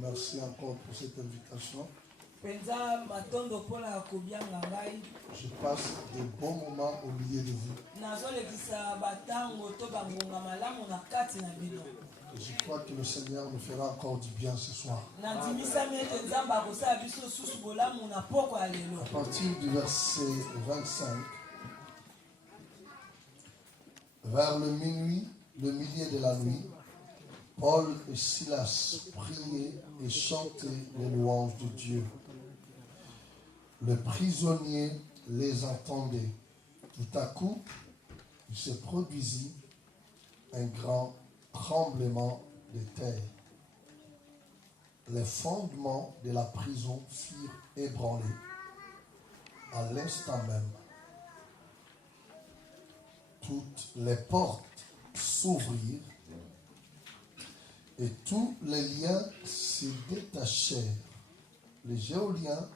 Merci encore pour cette invitation. Je passe de bons moments au milieu de vous. Je crois que le Seigneur nous fera encore du bien ce soir. À partir du verset 25, vers le minuit, le milieu de la nuit, Paul et Silas priaient et chantaient les louanges de Dieu. Le prisonnier les entendait. Tout à coup, il se produisit un grand tremblement de terre. Les fondements de la prison furent ébranlés. À l'instant même, toutes les portes s'ouvrirent et tous les liens se détachèrent. Le géolien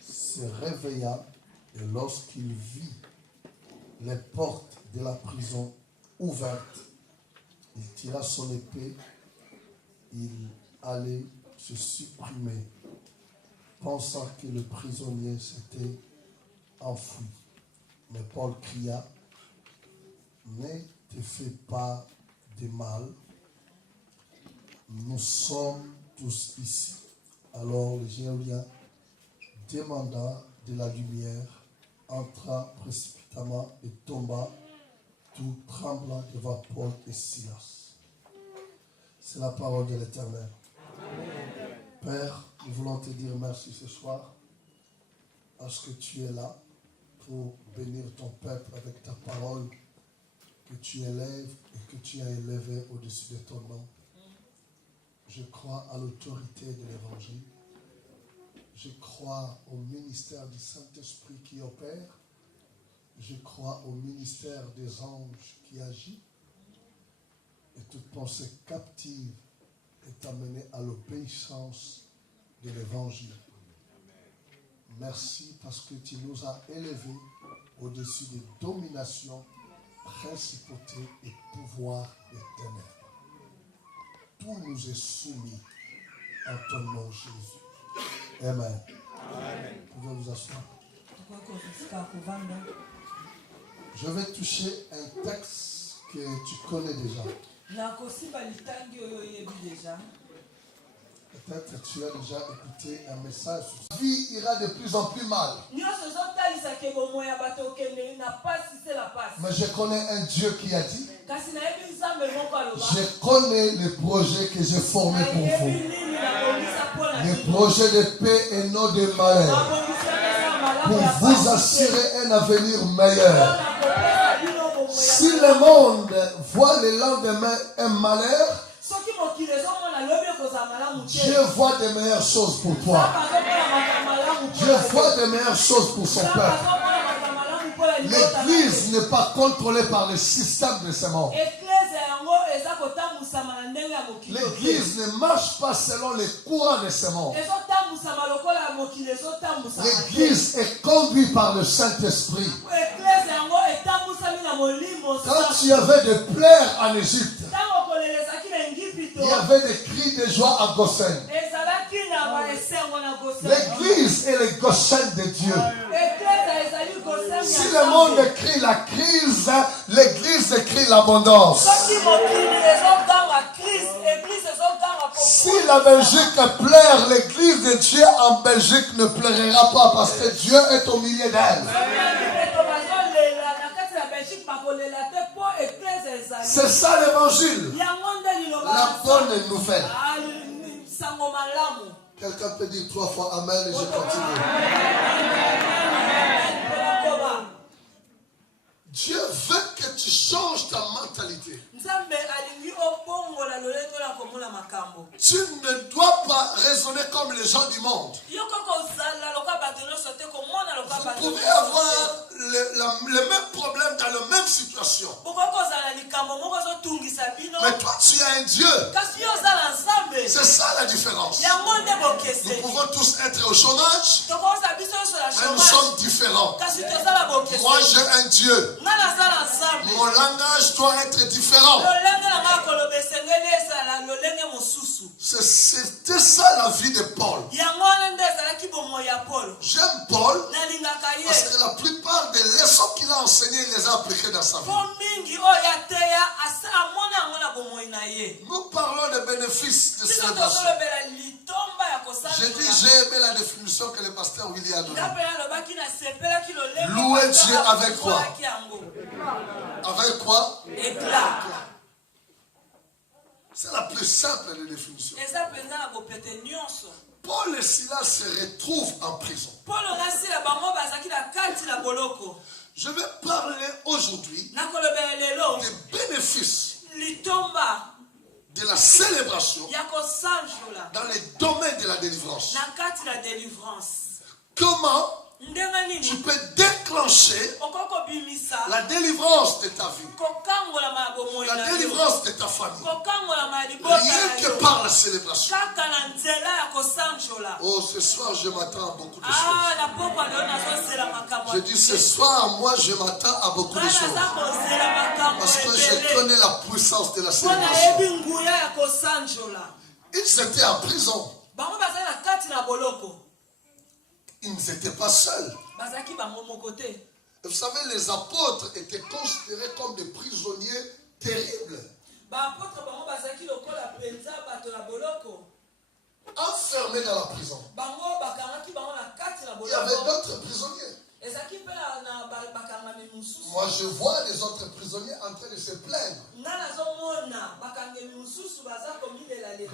se réveilla et lorsqu'il vit les portes de la prison ouvertes, il tira son épée, il allait se supprimer, pensant que le prisonnier s'était enfui. Mais Paul cria, « Ne te fais pas de mal, nous sommes tous ici. » Alors le géolien demanda de la lumière, entra précipitamment et tomba tout tremblant devant Paul et Silas. C'est la parole de l'Éternel. Père, nous voulons te dire merci ce soir parce que tu es là pour bénir ton peuple avec ta parole que tu élèves et que tu as élevé au-dessus de ton nom. Je crois à l'autorité de l'Évangile. Je crois au ministère du Saint-Esprit qui opère. Je crois au ministère des anges qui agit. Et toute pensée captive est amenée à l'obéissance de l'Évangile. Merci parce que tu nous as élevés au-dessus des dominations, principautés et pouvoirs des ténèbres. Tout nous est soumis en ton nom, Jésus. Amen. Amen. Vous pouvez vous asseoir. Je vais toucher un texte que tu connais déjà. Peut-être que tu as déjà écouté un message. La vie ira de plus en plus mal. Mais je connais un Dieu qui a dit, je connais le projet que j'ai formé pour vous. Le projet de paix et non de malheur. Pour vous assurer un avenir meilleur. Si le monde voit le lendemain un malheur, Dieu voit de meilleures choses pour toi. Dieu voit de meilleures choses pour son peuple. L'église n'est pas contrôlée par le système de ce monde. L'église ne marche pas selon les courants de ce monde. L'église est conduite par le Saint-Esprit. Quand tu avais des pleurs en Égypte, il y avait des cris de joie à Goshen. L'église est le Goshen de Dieu. Si le monde crie la crise, l'église crie l'abondance. Si la Belgique pleure, l'église de Dieu en Belgique ne pleurera pas parce que Dieu est au milieu d'elle. C'est ça l'évangile. La bonne nouvelle. Quelqu'un peut dire 3 fois Amen et je continue. Dieu veut que tu changes ta mentalité. Tu ne dois pas raisonner comme les gens du monde. Vous pouvez avoir le même problème dans la même situation. Mais toi, tu as un Dieu. C'est ça la différence. Nous pouvons tous être au chômage, mais nous sommes différents. Moi, j'ai un Dieu. Mon langage doit être différent. C'était ça la vie de Paul. J'aime Paul parce que la plupart des leçons qu'il a enseignées, il les a appliquées dans sa vie. Nous parlons des bénéfices de célébration. J'ai dit, j'ai aimé la définition que le pasteur Willy a donnée. Louer Dieu avec quoi? Avec quoi? Éclat. C'est la plus simple des définitions. Paul et Silas se retrouvent en prison. Je vais parler aujourd'hui des bénéfices de la célébration dans les domaines de la délivrance. Comment tu peux déclencher la délivrance de ta vie, la délivrance de ta famille, rien que par la célébration. Oh, ce soir, je m'attends à beaucoup de choses. Je dis ce soir, moi, je m'attends à beaucoup de choses. Parce que je connais la puissance de la célébration. Ils étaient en prison. Ils n'étaient pas seuls. Vous savez, les apôtres étaient considérés comme des prisonniers terribles. Enfermés dans la prison. Il y avait d'autres prisonniers. Moi, je vois les autres prisonniers en train de se plaindre.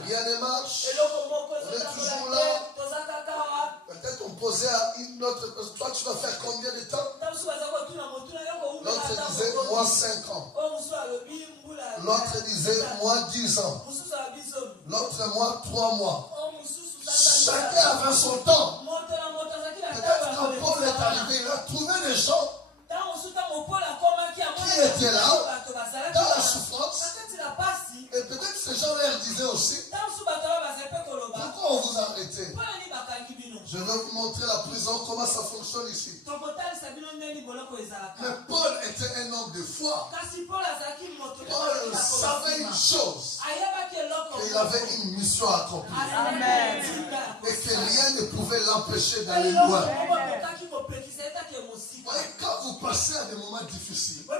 Rien ne marche. On est toujours là. Peut-être on posait à une autre personne. Toi, tu vas faire combien de temps? L'autre disait, moi 5 ans. L'autre disait, moi 10 ans. L'autre, moi 3 mois. Chacun avait son temps. Peut-être quand Paul est arrivé, il a trouvé des gens qui étaient là, dans la souffrance. Et peut-être ces gens leur disaient aussi, pourquoi on vous a arrêté? Je vais vous montrer la prison, comment ça fonctionne ici. Mais Paul était un homme de foi. Paul savait une chose, qu'il avait une mission à accomplir. Et que rien ne pouvait l'empêcher d'aller loin. Et quand vous passez à des moments difficiles, vous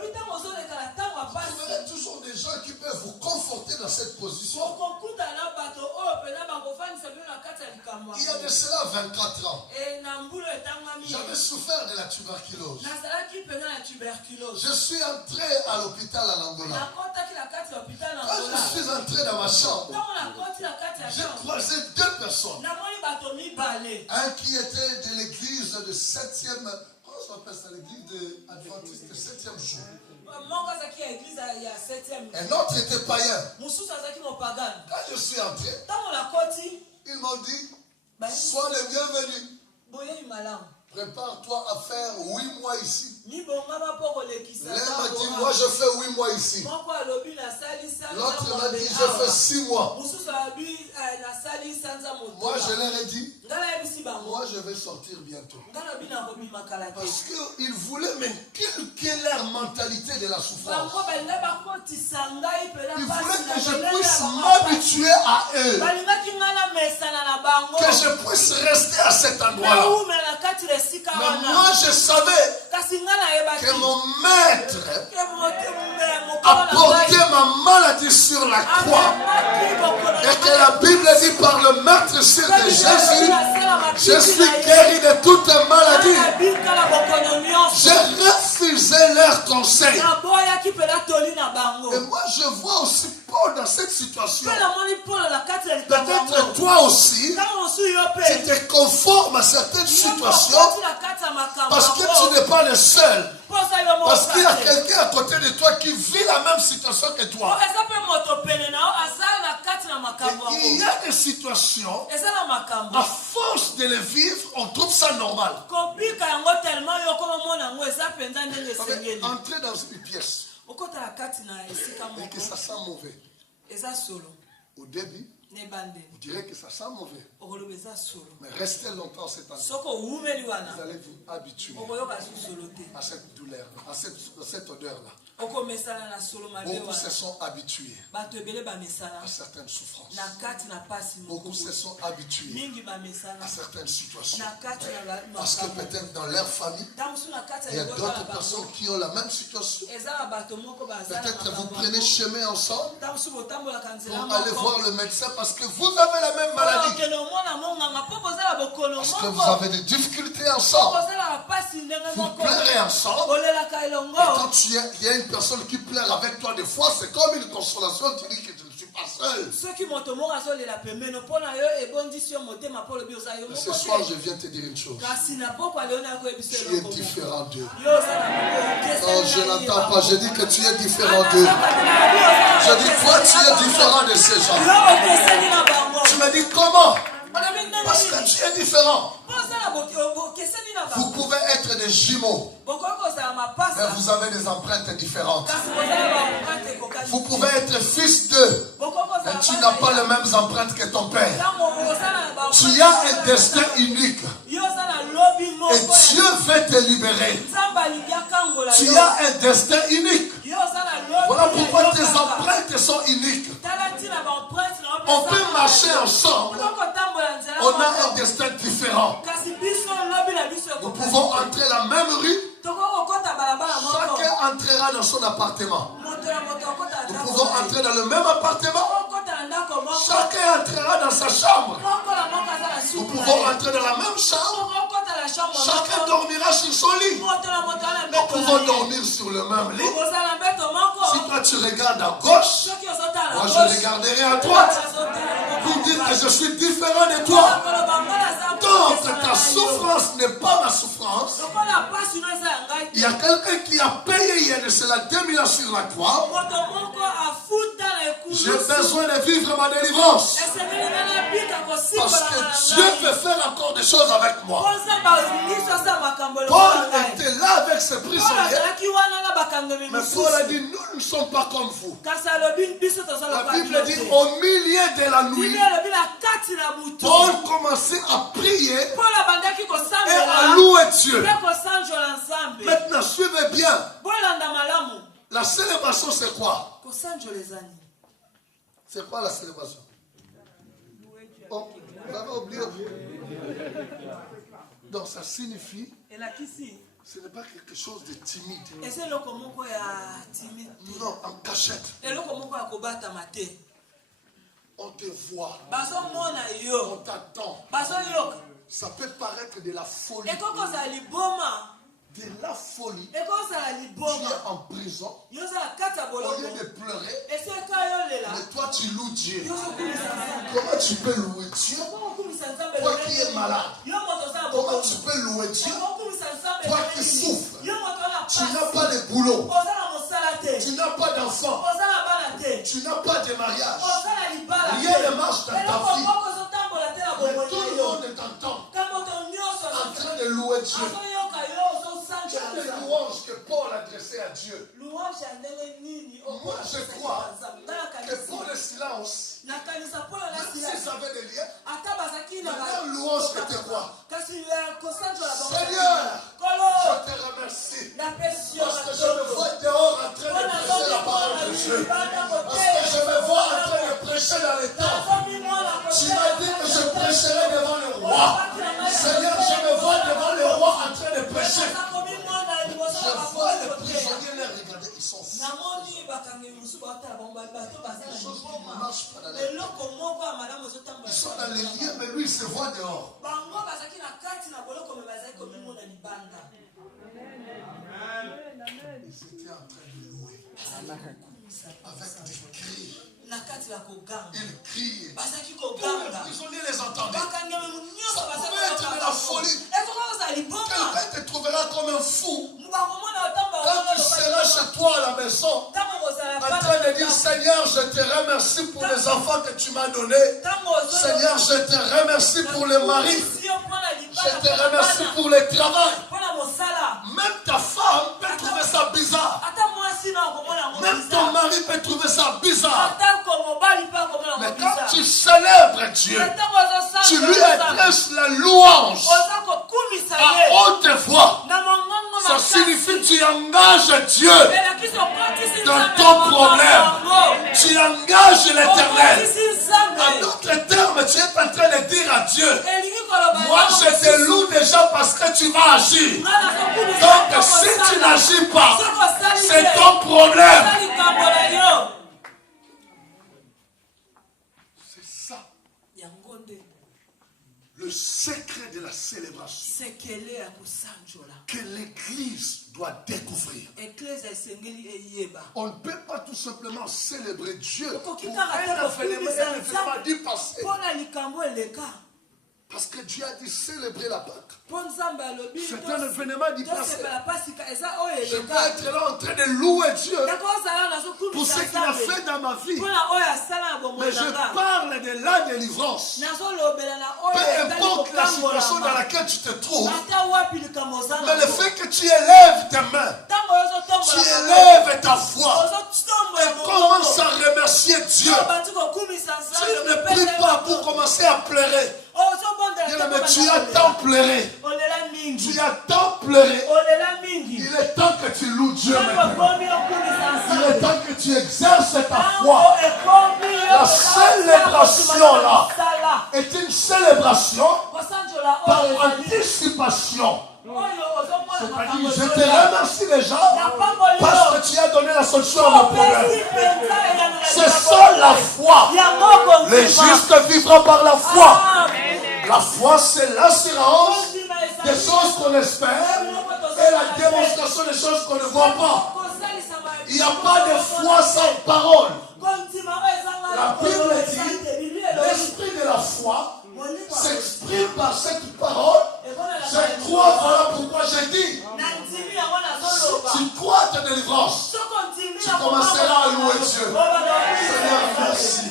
trouverez toujours des gens qui peuvent vous conforter dans cette position. Il y a de cela 24 ans, j'avais souffert de la tuberculose. Je suis entré à l'hôpital à l'Angola. Quand je suis entré dans ma chambre, j'ai croisé 2 personnes. Un qui était de l'église de 7e, comment ça s'appelle ça, l'église de Adventiste de 7e jour. Un autre était païen. Quand je suis entré, ils m'ont dit, sois le bienvenu. Prépare-toi à faire 8 mois ici. L'un m'a dit, moi je fais 8 mois ici. L'autre m'a dit, je fais 6 mois. Moi je leur ai dit, moi je vais sortir bientôt. Parce qu'ils voulaient m'inculquer leur mentalité de la souffrance. Ils voulaient que je puisse m'habituer à eux. Que je puisse rester à cet endroit-là. Mais moi, je savais que mon maître a porté ma maladie sur la croix. Et que la Bible dit par le meurtrissure de Jésus, je suis guéri de toute maladie. J'ai refusé leurs conseils. Et moi, je vois aussi Paul dans cette situation. Peut-être toi aussi, tu te conformes à certaines situations parce que tu n'es pas le seul. Parce qu'il y a quelqu'un à côté de toi qui vit la même situation que toi. Et il y a des situations, à force de les vivre, on trouve ça normal. Entrer dans une pièce et que ça sent mauvais. Au début, vous direz que ça sent mauvais. Mais restez longtemps cet endroit. Vous allez vous habituer à cette douleur, à cette odeur-là. Beaucoup se sont habitués à certaines souffrances. Beaucoup se sont habitués à certaines situations. Parce que peut-être dans leur famille, il y a d'autres personnes qui ont la même situation. Peut-être vous prenez chemin ensemble pour aller voir le médecin parce que vous avez la même maladie. Parce que vous avez des difficultés ensemble. Vous pleurez ensemble. Et quand il y a une personne qui pleure avec toi, des fois, c'est comme une consolation. Tu dis que je ne suis pas seul. Mais ce soir, je viens te dire une chose. Tu es différent d'eux. Non, je n'entends pas. Je dis que tu es différent d'eux. Je dis, toi, tu es différent de ces gens. Tu me dis comment? Parce que tu es différent. Vous pouvez être des jumeaux, mais vous avez des empreintes différentes. Vous pouvez être fils d'eux, mais tu n'as pas les mêmes empreintes que ton père. Tu as un destin unique. Et Dieu veut te libérer. Tu as un destin unique. Voilà pourquoi tes empreintes sont uniques. On peut marcher ensemble. On a un destin différent. Nous pouvons entrer la même rue. Chacun entrera dans son appartement. Nous pouvons entrer dans le même appartement. Chacun entrera dans sa chambre. Nous pouvons entrer dans la même chambre. Chacun dormira sur son lit. Nous pouvons dormir sur le même lit. Si toi tu regardes à gauche, moi je regarderai à droite. Pour dire que je suis différent de toi. Donc ta souffrance n'est pas ma souffrance. Il y a quelqu'un qui a payé il y a de cela 2000 ans sur la croix. J'ai besoin de vivre ma délivrance. Parce que Dieu veut faire encore des choses avec moi. Paul était là avec ses prisonniers. Mais Paul a dit, nous ne sommes pas comme vous. La Bible dit, au milieu de la nuit, Paul commençait à prier et à louer Dieu. Maintenant, suivez bien. La célébration, c'est quoi? C'est quoi la célébration? Oh, vous avez oublié. Donc, ça signifie, ce n'est pas quelque chose de timide. Non, en cachette. On te voit. On t'attend. Ça peut paraître de la folie. De la folie. Tu es en prison. Au lieu de pleurer, mais toi tu loues Dieu. Comment tu peux louer Dieu? Toi qui es malade. Comment tu peux louer Dieu? Toi qui souffres. Tu n'as pas de boulot. Tu n'as pas d'enfant. Tu n'as pas de mariage. Rien ne marche dans ta vie. Mais tout le monde t'entend en train de louer Dieu. Quelle est louange que Paul adressait à Dieu? Moi je crois que pour le silence, même s'ils avaient des liens, la même louange que tu crois. Seigneur, je te remercie. Parce que je me vois dehors en train de prêcher la parole de Dieu. Parce que je me vois en train de prêcher dans les temps. Tu m'as dit que je prêcherai devant le roi. Seigneur, je me vois devant le roi en train de prêcher. Je vois les prisonniers les regarder, ils sont fous. Les choses qui ne marchent pas dans les temps. Ils sont dans les lieux, mais lui, il se voit dehors. Ils étaient en train de louer avec des cris. Ils criaient. Tous les prisonniers les entendaient. Ça pouvait être de la folie. Quelqu'un te trouvera comme un fou. Quand tu seras chez toi à la maison, en train de dire Seigneur, je te remercie pour les enfants que tu m'as donnés. Seigneur, je te remercie pour le mari. Je te remercie pour le travail. Même ta femme peut trouver ça bizarre. Même ton mari peut trouver ça bizarre. Mais quand tu célèbres Dieu, tu lui adresses la louange à haute voix. Ça signifie que tu engages Dieu dans ton problème. Tu engages l'Éternel. En d'autres termes, tu es en train de dire à Dieu, moi je te loue déjà parce que tu vas agir. Donc si tu n'agis pas, c'est ton problème. C'est ça. Le secret de la célébration que l'Église doit découvrir. On ne peut pas tout simplement célébrer Dieu pour un événement du passé. Parce que Dieu a dit célébrer la Pâque. C'est un événement du passé. Je peux être là en train de louer Dieu pour ce qu'il a fait dans ma vie. Mais je parle de la délivrance. Peu importe la situation dans laquelle tu te trouves, mais le fait que tu élèves tes mains, tu élèves ta voix et commences à remercier Dieu. Tu ne pries pas pour commencer à pleurer. Mais tu as tant pleuré. Tu as tant pleuré. Il est temps que tu loues Dieu maintenant. Il est temps que tu exerces ta foi. La célébration là est une célébration par anticipation. C'est-à-dire, je te remercie déjà parce que tu as donné la solution à mon problème. C'est ça la foi. Les justes vivront par la foi. La foi, c'est l'assurance des choses qu'on espère et la démonstration des choses qu'on ne voit pas. Il n'y a pas de foi sans parole. La Bible dit, l'esprit de la foi s'exprime par cette parole. Je crois, voilà pourquoi j'ai dit. Si tu crois à ta délivrance, tu commenceras à louer Dieu. Seigneur, merci.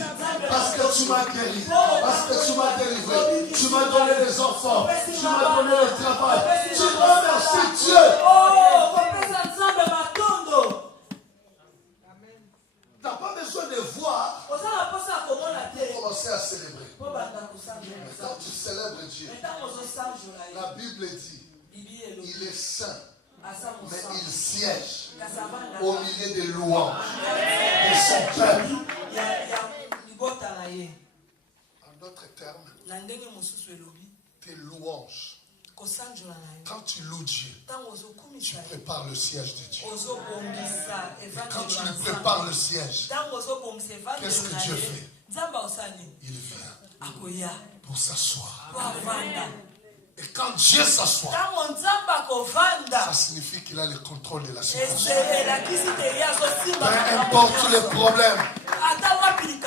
Parce que tu m'as guéri. Parce que tu m'as délivré. Tu m'as donné des enfants. Tu m'as donné le travail. Tu remercies Dieu. Tu n'as pas besoin de voir pour commencer à célébrer. Mais quand tu célèbres Dieu, la Bible dit, il est saint, mais il siège au milieu des louanges de son peuple. En d'autres termes, tes louanges, quand tu loues Dieu, tu prépares le siège de Dieu. Et quand tu lui prépares le siège, qu'est-ce que Dieu fait? Il vient pour s'asseoir. Et quand Dieu s'assoit, ça signifie qu'il a le contrôle de la situation. Peu importe les problèmes.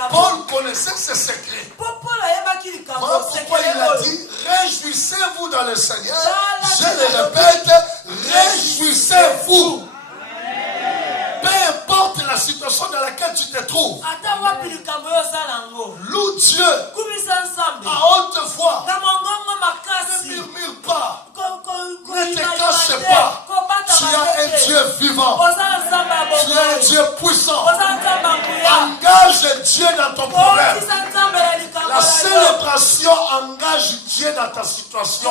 Paul connaissait ses secrets. Voilà pourquoi il a dit, réjouissez-vous dans le Seigneur. Je le répète, réjouissez-vous. Peu importe la situation dans laquelle tu te trouves, loue Dieu à haute voix. Ne murmure pas. Ne te cache pas. Tu as un Dieu vivant. Tu as un Dieu puissant. Engage Dieu dans ton problème. La célébration engage Dieu dans ta situation.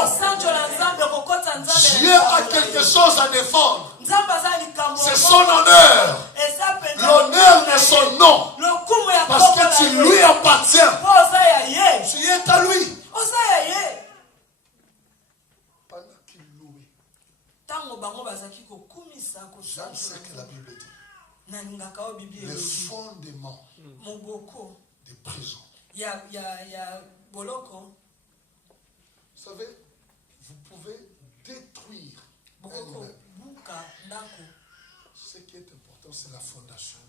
Dieu a quelque chose à défendre. C'est son honneur. L'honneur de son nom. Parce que tu lui appartiens. Tu es à lui. Pendant qu'il louait. J'aime ce que la Bible dit. Le fondement des prisons. Vous savez, vous pouvez détruire un immeuble. Ce qui est important, c'est la fondation.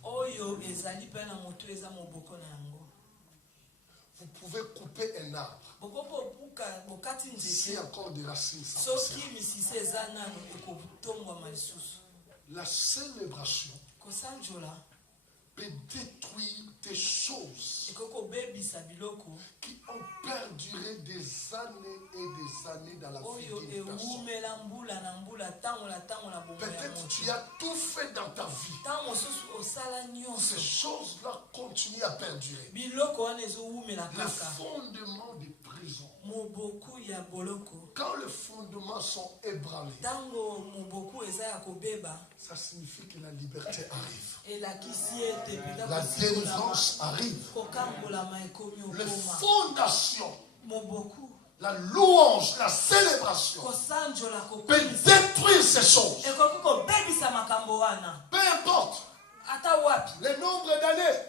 Vous pouvez couper un arbre. S'il y a encore des racines, ça la célébration peut détruire des choses qui ont perduré des années et des années dans la vie d'une personne. Peut-être tu as tout fait dans ta vie. Ces choses-là continuent à perdurer. Le fondement des prisons. Quand les fondements sont ébranlés, ça signifie que la liberté arrive. La délivrance arrive. Les fondations, la louange, la célébration peut détruire ces choses. Peu importe le nombre d'années,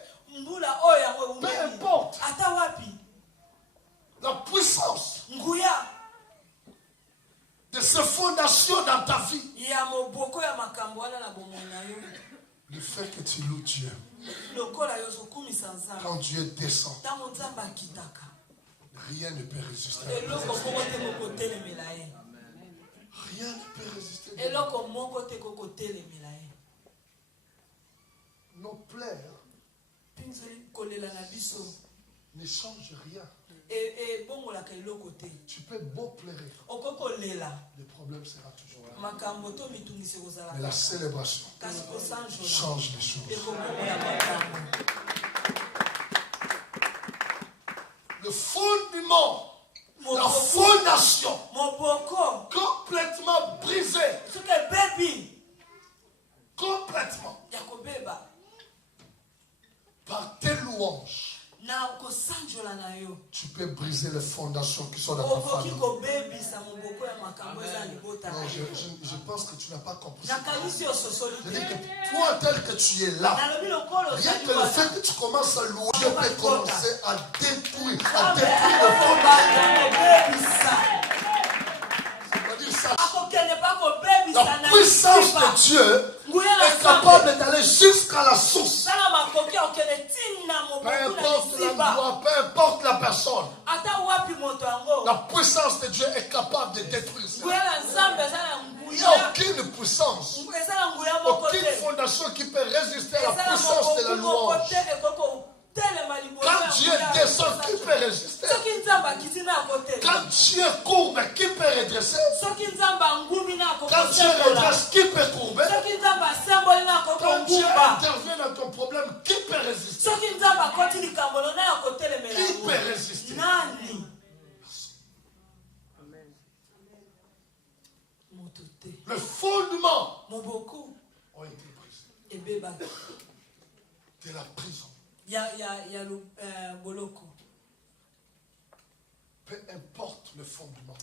peu importe la puissance de ces fondations dans ta vie. Le fait que tu loues Dieu, quand Dieu descend, rien ne peut résister. Rien ne peut résister. Nos plaies ne changent rien. Tu peux beau pleurer. Le problème sera toujours là. Mais la célébration change les choses. Le fondement, la fondation complètement brisée. Complètement. Par tes louanges. Tu peux briser les fondations qui sont dans ta famille. Non, je pense que tu n'as pas compris. Je dis que toi, tel que tu es là, rien que le fait que tu commences à louer, Dieu peut commencer à détruire les fondations. La puissance de Dieu est capable d'aller jusqu'à la source. Peu importe l'endroit, peu importe la personne. La puissance de Dieu est capable de détruire ça. Il n'y a aucune puissance, aucune fondation qui peut résister à la puissance de la louange. Quand Dieu descend, qui peut résister? Quand Dieu courbe, qui peut redresser? Quand Dieu redresse, qui peut courber? Quand Dieu intervient dans ton problème, qui peut résister? Qui peut résister? Le fondement ont été brisés de la prison. Peu importe le fondement,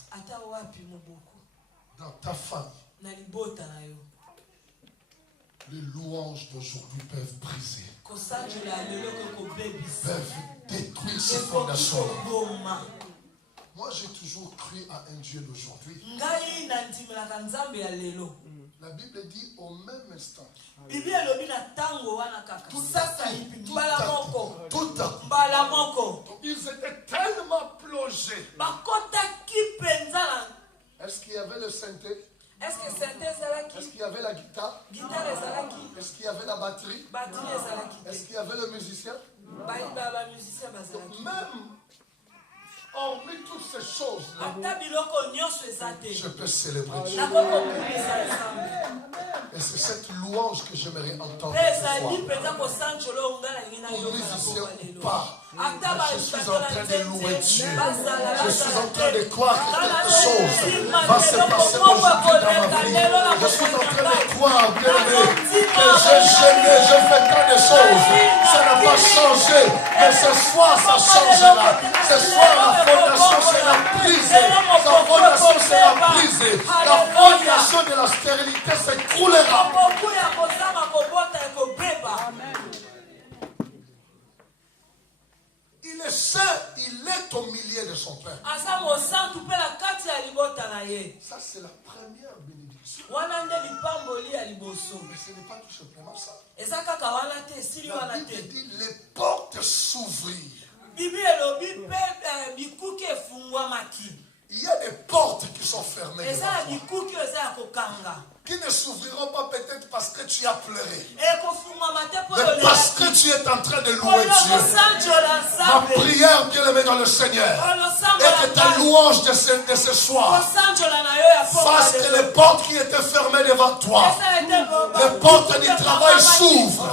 dans ta famille, les louanges d'aujourd'hui peuvent briser, peuvent détruire ces fondations. Moi, j'ai toujours cru à un Dieu d'aujourd'hui. La Bible dit au même instant. Tout à coup. Ils étaient tellement plongés. Est-ce qu'il y avait le synthé? Est-ce qu'il y avait la guitare? Est-ce qu'il y avait la batterie? Est-ce qu'il y avait le musicien? Même hormis toutes ces choses-là, je peux célébrer Dieu. Et c'est cette louange que j'aimerais entendre ce soir. Aux musiciens ou pas, Je suis en train de louer Dieu. Je suis en train de croire que quelque chose va se passer aujourd'hui dans ma vie. Je suis en train de croire que j'ai gêné, je fais tant de choses. Ça n'a pas changé. Mais ce soir, ça changera. Ce soir, la fondation sera brisée. La fondation sera brisée. La fondation de la stérilité s'écroulera. Il est saint, il est au milieu de son peuple. Ça, c'est la première bénédiction. Mais ce n'est pas tout simplement ça. La Bible dit les portes s'ouvrirent. Il y a des portes qui sont fermées qui ne s'ouvriront pas peut-être parce que tu as pleuré, mais parce que tu es en train de louer Dieu. Ma prière, bien-aimé dans le Seigneur, est que ta louange de ce soir fasse que les portes qui étaient fermées devant toi, les portes du travail s'ouvrent,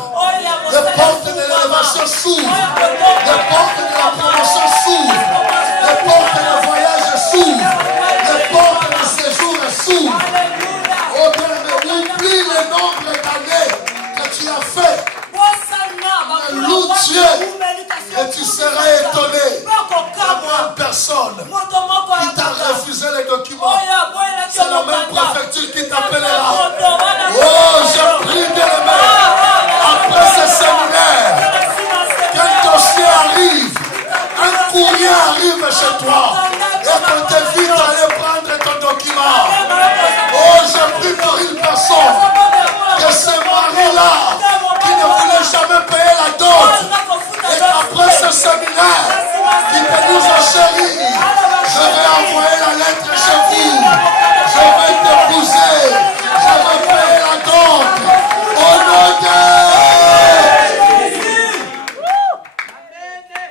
les portes de l'élévation s'ouvrent, les portes de la promotion s'ouvrent, les portes de voyage s'ouvrent, les portes de séjour s'ouvrent. Oh bien-aimé, oublie le nombre d'années que tu as fait. Loue Dieu et tu seras étonné. La même personne qui t'a refusé les documents, c'est la même préfecture qui t'appellera. Oh, je prie bien-aimé, après ce séminaire, qu'un dossier arrive, un courrier arrive chez toi et qu'on t'invite à aller prendre ton document. Oh, je prie pour une personne que ce mari-là qui ne voulait jamais payer la dot et qu'après ce séminaire qui te nous a chéris, je vais envoyer la lettre chez vous, je vais t'épouser, je vais payer la dot au nom de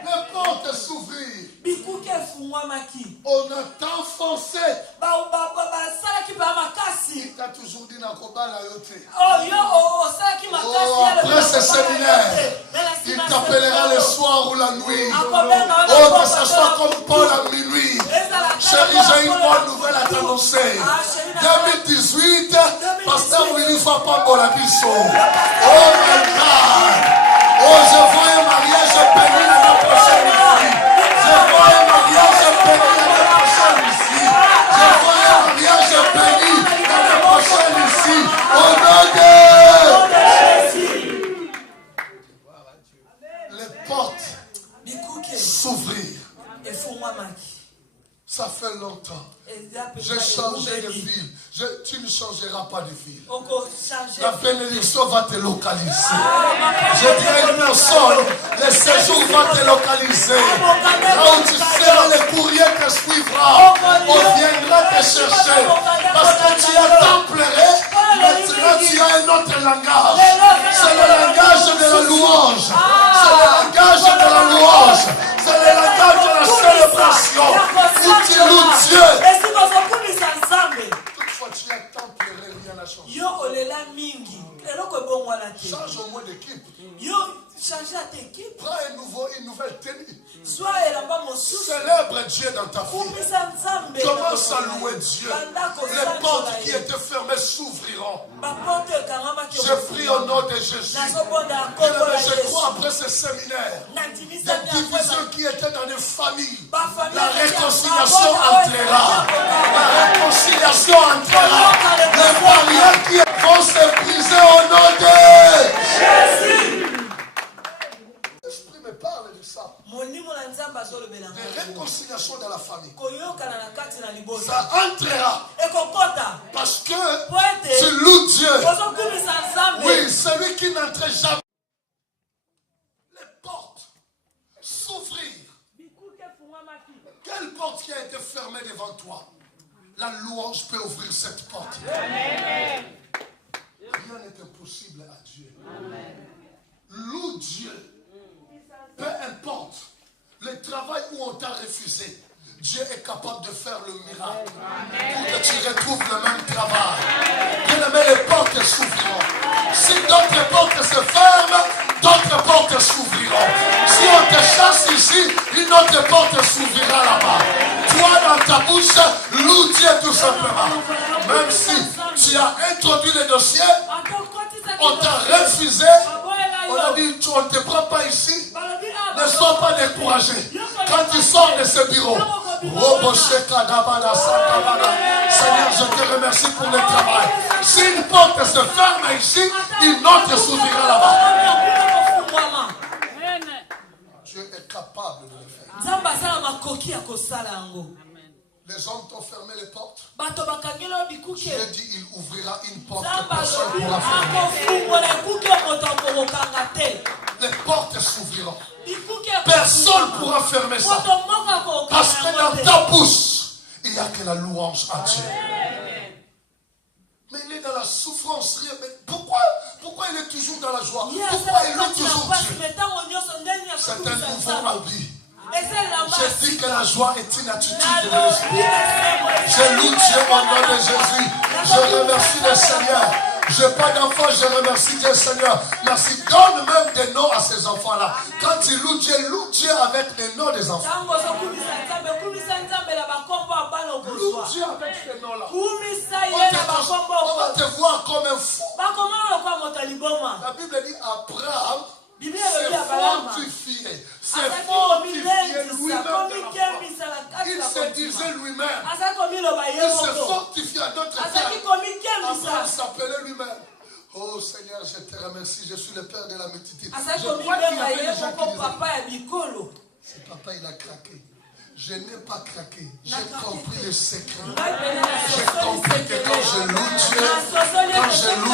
les portes s'ouvrirent. On a tant foncé. Il t'a toujours dit Nakoba la yote. Après ce séminaire, il t'appellera le soir ou la nuit. Oh, que ce soit comme Paul à minuit. Chérie, j'ai une bonne nouvelle à t'annoncer. 2018, Pasteur Willy Fapambo la Bisso. Oh my God. Oh, je vois un mariage béni l'année prochaine ici. Je vois un mariage béni l'année prochaine ici. Je vois un mariage béni l'année prochaine ici. Au nom de les portes s'ouvrir. Ça fait longtemps. J'ai changé de ville. Tu ne changeras pas de ville. La bénédiction va te localiser. Je dis à une personne, le séjour va te localiser. Là où tu seras, le courrier te suivra. On viendra te chercher. Parce que tu as tant pleuré, maintenant tu as un autre langage. C'est le langage de la louange. C'est le langage de la louange. C'est le langage de la célébration. Où tu loues Dieu. Toutefois, tu as tant pleuré, rien n'a changé. Change au moins d'équipe. Prends une nouvelle tenue. Célèbre Dieu dans ta vie. Commence à louer Dieu. Les portes qui étaient fermées s'ouvriront. Je prie au nom de Jésus. Je crois après ce séminaire, des divisions qui étaient dans les familles, la réconciliation entrera. La réconciliation entrera. Les barrières qui vont se briser au nom de Jésus. L'esprit me parle de ça. De réconciliation dans la famille. Ça entrera. Parce que tu loues Dieu. Oui, celui qui n'entre jamais. Les portes s'ouvrir. Quelle porte qui a été fermée devant toi? La louange peut ouvrir cette porte. Rien n'est impossible à Dieu. Loue Dieu. Peu importe le travail où on t'a refusé, Dieu est capable de faire le miracle pour que tu retrouves le même travail. Bien-aimé, les portes s'ouvriront. Si d'autres portes se ferment, d'autres portes s'ouvriront. Si on te chasse ici, une autre porte s'ouvrira là-bas. Toi, dans ta bouche, loue Dieu tout simplement. Même si tu as introduit le dossier, on t'a refusé, on a dit, on ne te prend pas ici. Ne sois pas découragé. Quand tu sors de ce bureau, Seigneur, je te remercie pour le travail. Si une porte se ferme ici, une autre s'ouvrira là-bas. Dieu est capable de le faire. Les hommes t'ont fermé les portes. Dieu dit il ouvrira une porte que personne ne pourra fermer. Les portes s'ouvriront. Personne ne pourra fermer ça. Parce que dans ta bouche, il n'y a que la louange à Dieu. Mais il est dans la souffrance. Mais pourquoi il est toujours dans la joie? Pourquoi il loue toujours Dieu? C'est un nouveau habit. Je dis que la joie est une attitude de l'esprit. Je loue Dieu au nom de Jésus. Je remercie le Seigneur. Je n'ai pas d'enfants, je remercie Dieu Seigneur. Merci. Donne même des noms à ces enfants-là. Quand tu loue Dieu avec les noms des enfants. Loue Dieu avec ces noms-là. On va te voir comme un fou. La Bible dit Abraham s'est fortifié. C'est fortifié lui-même. Il se disait lui-même. Il se fortifiait à d'autres termes. Abraham s'appelait lui-même. Oh Seigneur, je te remercie. Je suis le père de la multitude. Je crois qu'il y avait des gens qui disaient, c'est papa, il a craqué. Je n'ai pas craqué. J'ai compris le secret. J'ai compris que quand je loue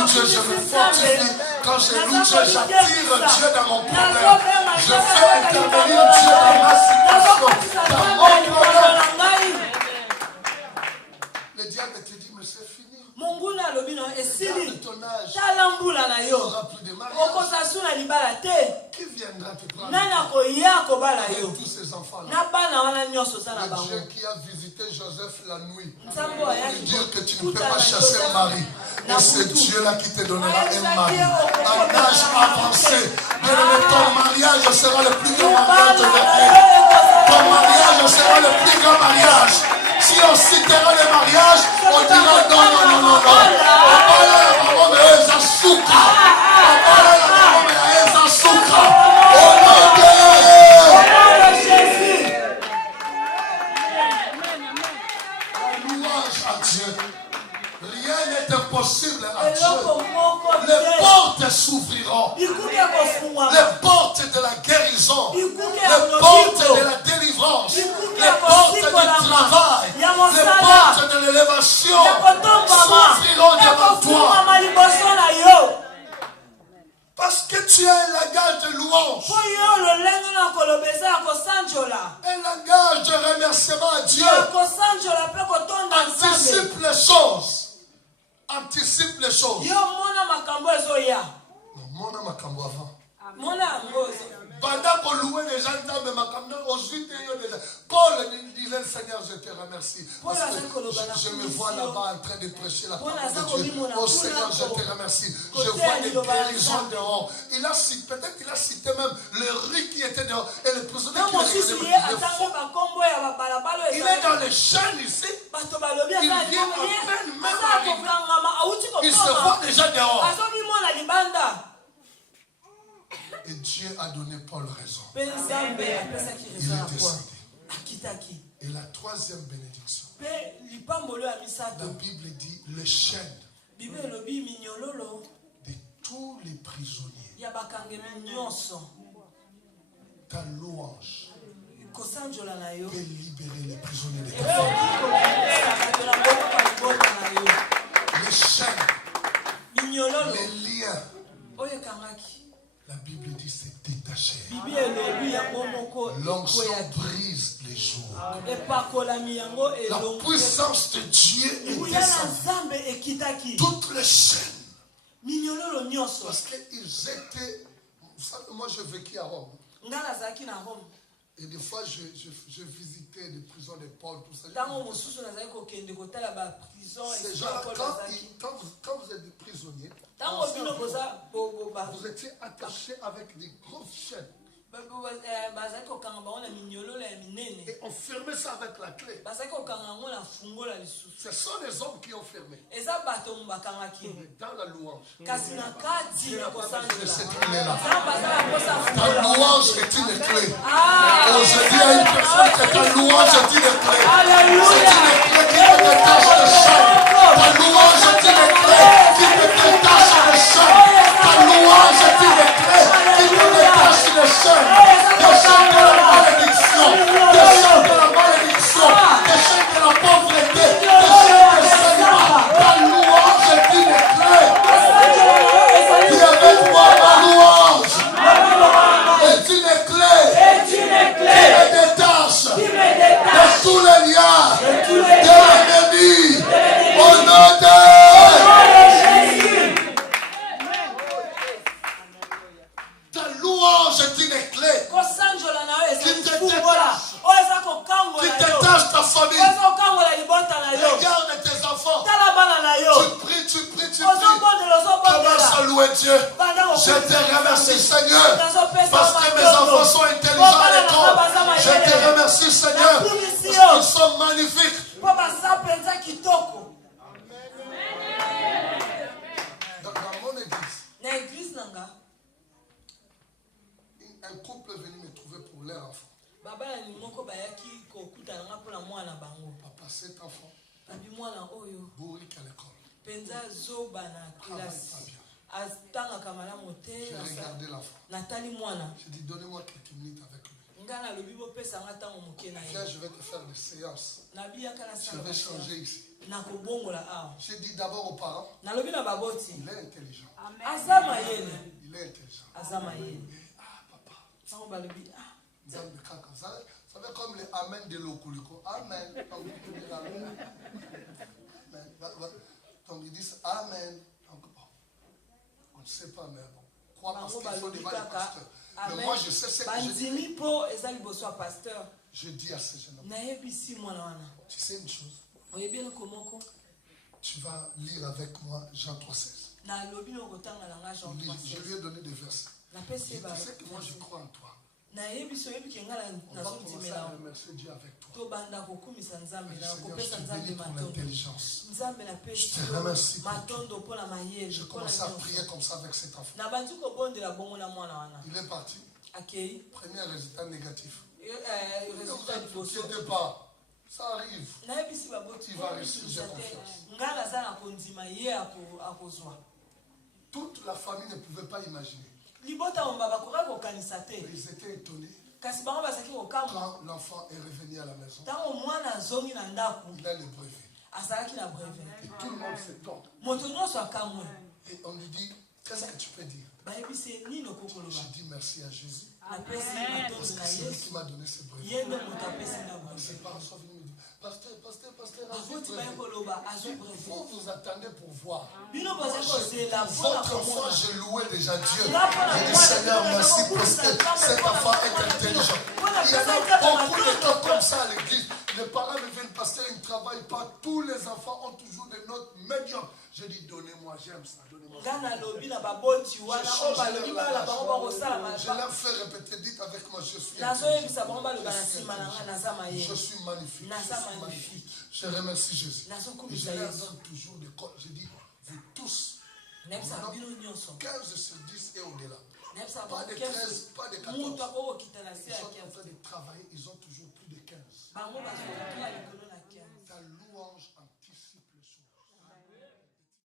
Dieu, je me fortifie. Quand je loue Dieu, j'attire Dieu dans mon problème. Je fais intervenir Dieu dans ma situation, dans mon problème. Le diable te dit, mais c'est fini. Regarde ton âge. Il n'y aura plus de mariage. Qui viendra te prendre avec tous ces enfants-là? Le Dieu qui a visité Joseph la nuit. Le Dieu que tu ne peux pas chasser un mari. Et c'est Dieu-là qui te donnera un mari. Un âge avancé. Bien-aimé, ton mariage sera le plus grand mariage de la vie. Ton mariage sera le plus grand mariage. Si on citera le mariage, on dira non. On parlera la maman, mais elle s'en souka. On parlera la maman, mais elle s'en souka. Au nom de Jésus. La louange à Dieu. Rien n'est impossible à Dieu. Les portes s'ouvriront. Les portes de la guérison. Les portes de la délivrance. Les portes du travail. Les portes de l'élévation s'ouvriront devant toi. Parce que tu as un langage de louange. Un langage de remerciement à Dieu. Anticipe les choses. Anticipe les choses. Non, mona makambo avant. Pendant qu'on louait les gens dans makambo, Paul disait, Seigneur, je te remercie. Parce que je me vois là-bas en train de prêcher la parole de Dieu. Oh Seigneur, je te remercie. Je vois des guérisons dehors. Peut-être qu'il a cité même le riz qui était dehors et le prisonnier qui était dehors. Il est dans les chaînes ici. Il vient à peine même arriver. Il se voit déjà dehors. Et Dieu a donné Paul raison. Il est décédé. Et la troisième bénédiction. La Bible dit le chêne de tous les prisonniers. Ta louange peut libérer les prisonniers de ta famille. Les chaînes, les liens. La Bible dit c'est détaché. L'onction brise les jours. La puissance de Dieu est descendue. Toutes les chaînes. Parce qu'ils étaient. Vous savez, moi j'ai vécu à Rome. Et des fois je visitais des prisons de Paul, tout ça. Ces gens-là, quand vous êtes des prisonniers, vous étiez attachés avec des grosses chaînes. Et on fermait ça avec la clé. Ce sont les hommes qui ont fermé. Dans la louange. Dieu n'a pas besoin de cette clé-là. Ta louange est une clé. Oh, je dis à une personne que ta louange est une clé. C'est une clé qui te détache de chaîne. Ta louange est une clé qui te détache de chaîne. Ta louange est une clé qui te détache de chaîne. Des chaînes de la malédiction. Des chaînes de la malédiction. Des chaînes de la pauvreté. Des chaînes de célibat. Ta louange est une clé. Dis avec moi, ma louange est une clé qui me détache de tous les liens de l'ennemi. Au nom de Jésus. Ta louange est une clé qui te détache ta famille. Regarde tes enfants. Tu pries. Commence à louer Dieu. Je te remercie, Seigneur, parce que mes enfants sont intelligents à l'école. Je te remercie, Seigneur, parce qu'ils sont magnifiques. Dans mon église, un couple est venu me trouver pour leur enfant. Papa, cet enfant, bourrique à l'école. J'ai regardé l'enfant. J'ai dit, donnez-moi quelques minutes avec lui. Viens, je vais te faire des séances. Je vais changer ici. J'ai dit d'abord aux parents, il est intelligent. Il est intelligent. Ah, papa. Vous savez comme les amen de l'Okuliko. Amen. Donc ils disent amen. Donc bon, on ne sait pas, mais bon. Quoi, parce qu'ils sont devant les pasteurs. Mais moi je sais ce que je dis. Je dis à ces jeunes hommes, tu sais une chose, tu vas lire avec moi Jean 3,16. Je lui ai donné des versets. Tu sais que moi je crois en toi. On va commencer à remercier Dieu avec toi. Seigneur, je te bénis pour l'intelligence. Je te remercie pour tout. Je commence à prier comme ça avec cet enfant. Il est parti. Premier résultat négatif. Ne vous inquiétez pas. Ça arrive. Il va réussir, j'ai confiance. Toute la famille ne pouvait pas imaginer. Ils étaient étonnés. Quand l'enfant est revenu à la maison, il a le brevet. Et tout le monde s'étonne. Et on lui dit, qu'est-ce que tu peux dire? Je dis merci à Jésus. Parce que c'est lui qui m'a donné ce brevet. Ses parents sont venus me dire, pasteur, vous attendez pour voir. Votre enfant, j'ai loué déjà Dieu. J'ai dit, Seigneur, merci parce que cet enfant est intelligent. Il y en a beaucoup de temps comme ça à l'église. Les parents me viennent, pasteur, ils ne travaillent pas. Tous les enfants ont toujours des notes médiocres. Je dis, donnez-moi, j'aime ça, donnez-moi ça. Je leur fais répéter, dites avec moi, je suis magnifique. Je remercie Jésus. Et je leur donne toujours des codes. Je dis, vous tous, 15 sur 10 et au-delà. Pas de 13, pas de 14. Ils sont en train de travailler, ils ont toujours plus de 15. Ta louange en